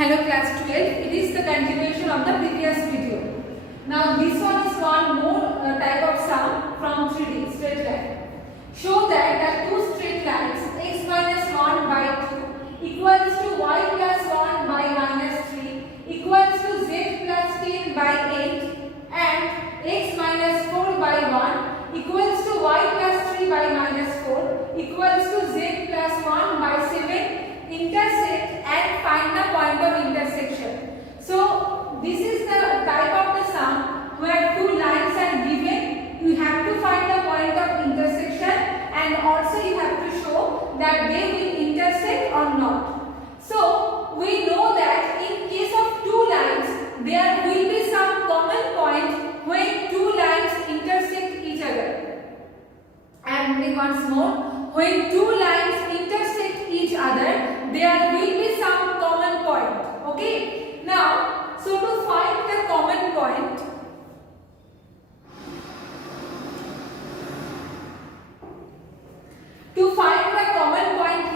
Hello class 12, it is the continuation of the previous video. Now this one is one more type of sum from 3D straight line. Show that the two straight lines x minus 1 by 2 equals to y plus 1 by minus 3 equals to z plus 10 by 8 and x minus 4 by 1 equals to y plus 3 by minus 4 equals to z plus 1 by 7 intersect and find the point of intersection. So this is the type of the sum where two lines are given. You have to find the point of intersection and also you have to show that they will intersect or not. So we know that in case of two lines there will be some common point when two lines intersect each other. I am reading once more. When two lines intersect each other, there will be some common point. Okay. Now, so to find the common point,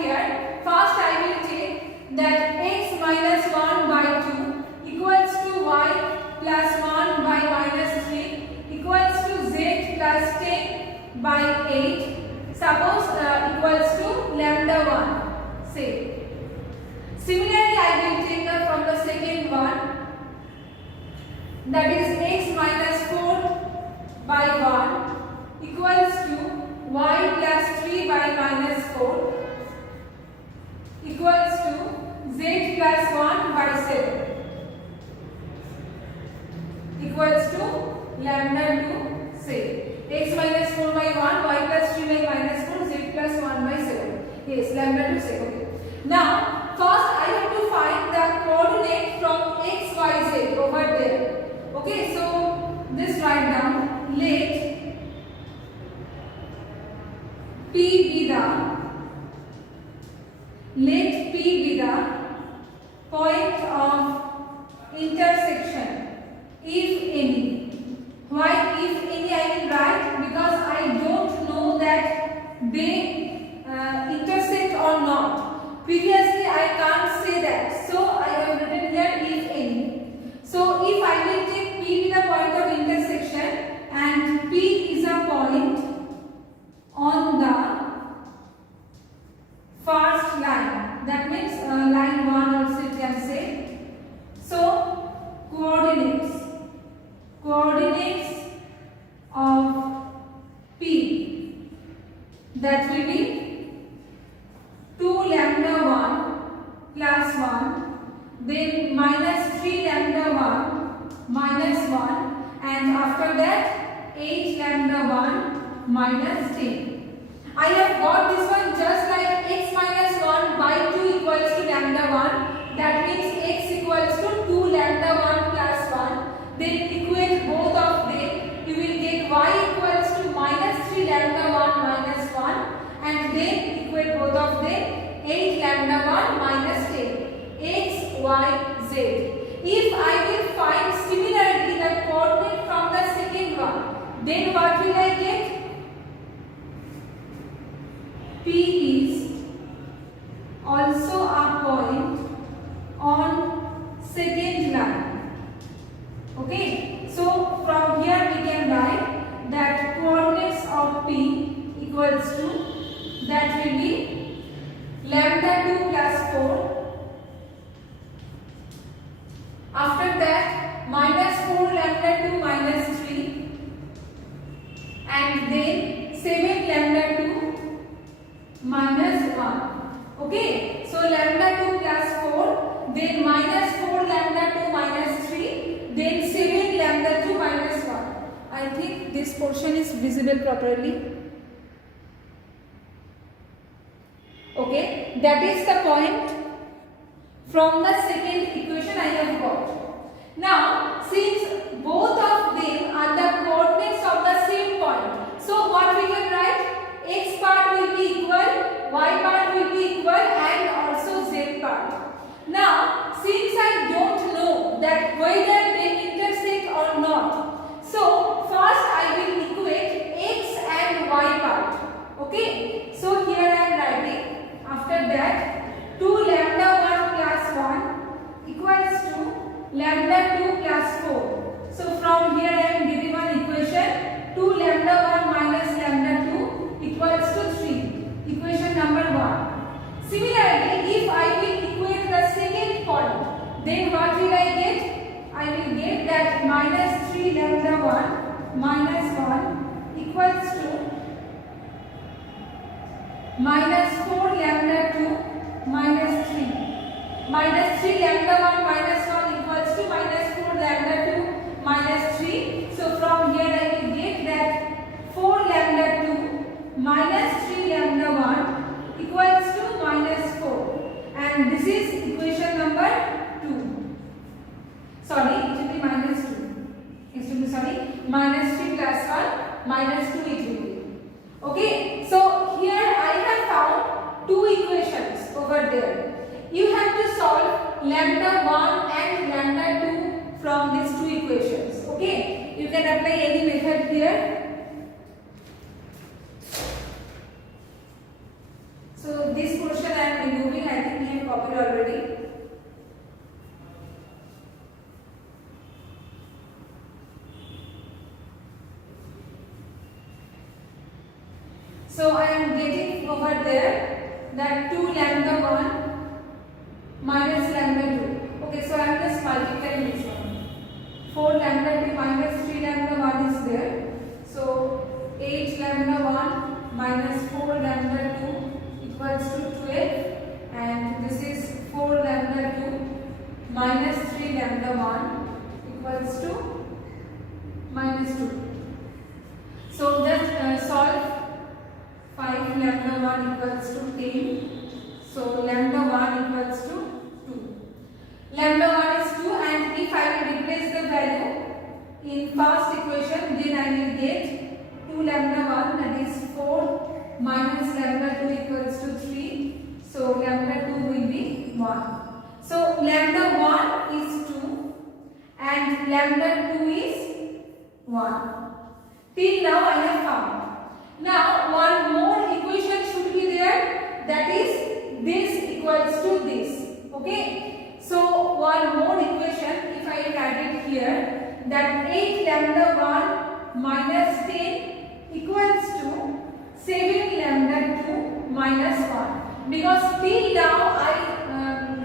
here, first I will take that x minus 1 by 2 equals to y plus 1 by minus 3 equals to z plus 10 by 8. Suppose equals to lambda 1. Say. Similarly, I will take from the second one, that is x minus 4 by 1 equals to y plus 3 by minus 4 equals to z plus 1 by 7 equals to lambda 2. Say x minus 4 by 1, y plus 3 by minus 4, z plus 1 by 7. Yes, lambda 2 say. Okay. Now, first I have to find the coordinate from x, y, z over there. Okay, so this write down. Let P be the point of intersection, if any. Why if any I will write? Because I don't know that they intersect or not. Previously I can't say that, so I have written here if any. So if I will take P be the point of intersection and P is a point on the first line, that means line 1 also you can say. So coordinates of P, that will be 2 lambda 1 plus 1, then minus 3 lambda 1 minus 1, and after that 8 lambda 1 minus 10. I have got this one just like x minus 1 by 2 equals to lambda 1. That means x equals to 2 lambda 1 plus 1. Then equate both of them. You will get y equals to minus 3 lambda 1 minus 1. And then equate both of them. 8 lambda 1 minus 10. X, y, z. If I will find similarly the coordinate from the second one, then what will I get? P is also a point on second line. Okay, so from here we can write that coordinates of P equals to, that will be lambda 2 plus 4. After that minus 4 lambda 2 minus 3 and then 7 lambda 2 minus 1. Okay, so lambda 2 plus 4, then minus 4 lambda 2 minus 3, then 7 lambda 2 minus 1. I think this portion is visible properly. Okay, that is the point from the second equation I have got. Now, since both of them are the coordinates of the same point, so what we can write? X part will be equal, y part will be equal, and also z part. Now, since I don't know that whether they intersect or not, so first I will equate x and y part. Okay, so here I am writing. After that, 2 lambda 1 plus 1 then what will I get? I will get that minus 3 lambda 1 minus 1 equals to minus 4 lambda 2 minus 3. Minus 3 lambda 1 minus 1 equals to minus 4 lambda 2 minus 3. So from here I will get that 4 lambda 2 minus 3 lambda 1 equals to minus 4. And this is equation number 2. Sorry, it will be minus 2. It will be, sorry, minus 3 plus 1 minus 2 it will be. Okay, so here I have found two equations over there. You have to solve lambda 1 and lambda 2 from these two equations. Okay, you can apply any method here. So this portion I am removing. I think we have copied already. So I am getting over there that 2 lambda 1 minus lambda 2. Okay, so I am just multiplying this one. 4 lambda 2 minus 3 lambda 1 is there. So 8 lambda 1 minus 4 lambda 2 equals to 12, and this is 4 lambda 2 minus 3 lambda 1 equals to minus 2. So just solve 5 lambda 1 equals to 10. So lambda 1 equals to 2. Lambda 1 is 2, and if I will replace the value in first equation, then I will get 2 lambda 1, that is 4 minus lambda 2 equals to 3. So lambda 2 will be 1. So lambda 1 is 2 and lambda 2 is 1. Till now I have found. Now one more equation should be there, that is this equals to this. Okay. So one more equation, if I add it here, that 8 lambda 1 minus 10 equals to 7 lambda 2 minus 1. Because till now I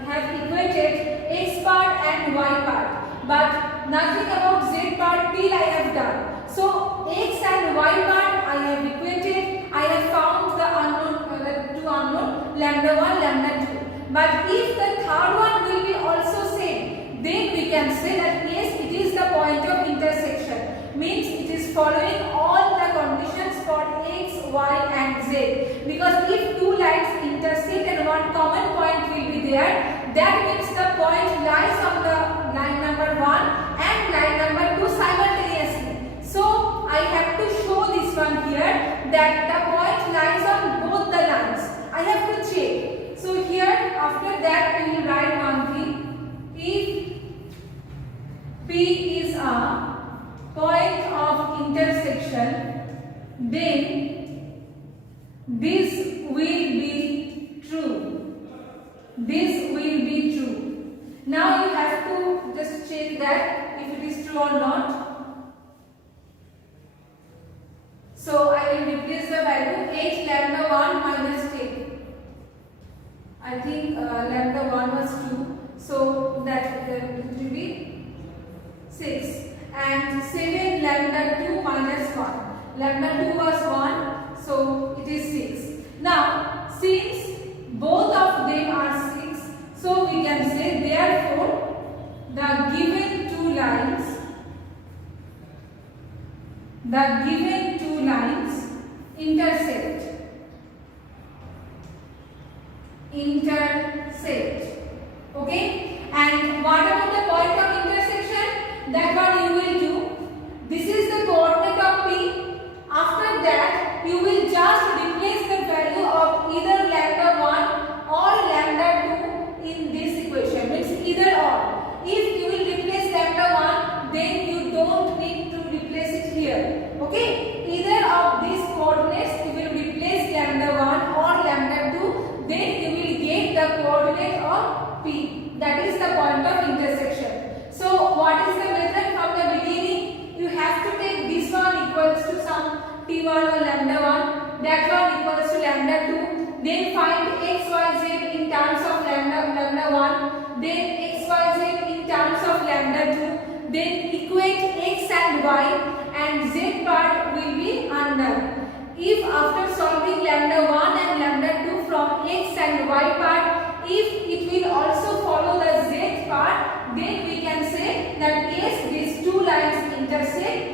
have equated x part and y part, but nothing about z part till I have done. So x and y part I have equated. I have found the unknown, the two unknown lambda 1, lambda 2. But if the third one will be also same, then we can say that yes, it is the point of intersection. Means it is following all the conditions for x, y and z. Because if two lines intersect and one common point will be there, that means the point lies on the line number 1 and line number 2 simultaneously. So I have to show this one here that the point lies on both the lines. I have to check. So here after that we will write one thing. If P is a point of intersection, then this will be true. This will be true. Now you have to just check that if it is true or not. So I will replace the value 8 lambda 1 minus 10. I think lambda 1 was 2. So that will be 6. And 7 lambda 2 minus 1. Lambda 2 was 1. So it is 6. Now since both of them are 6, so we can say therefore the given two lines intersect. Okay, and what about the point of intersection? That one you will do. This is the coordinate of P. After that you will just replace the value of either lambda 1 or lambda 2 in this equation. Means either or. If you will replace lambda 1, then you don't need to replace it here. Okay, either of these coordinates you will replace lambda 1 or lambda 2, then you will get the coordinate of P. That is the point of intersection. So what is the method from the beginning? You have to take this one equals to some T1 or lambda 1, that one equals to lambda 2, then find x, y, z in terms of lambda 1, then x, y, z then equate x and y and z part will be unknown. If after solving lambda 1 and lambda 2 from x and y part, if it will also follow the z part, then we can say that yes, these two lines intersect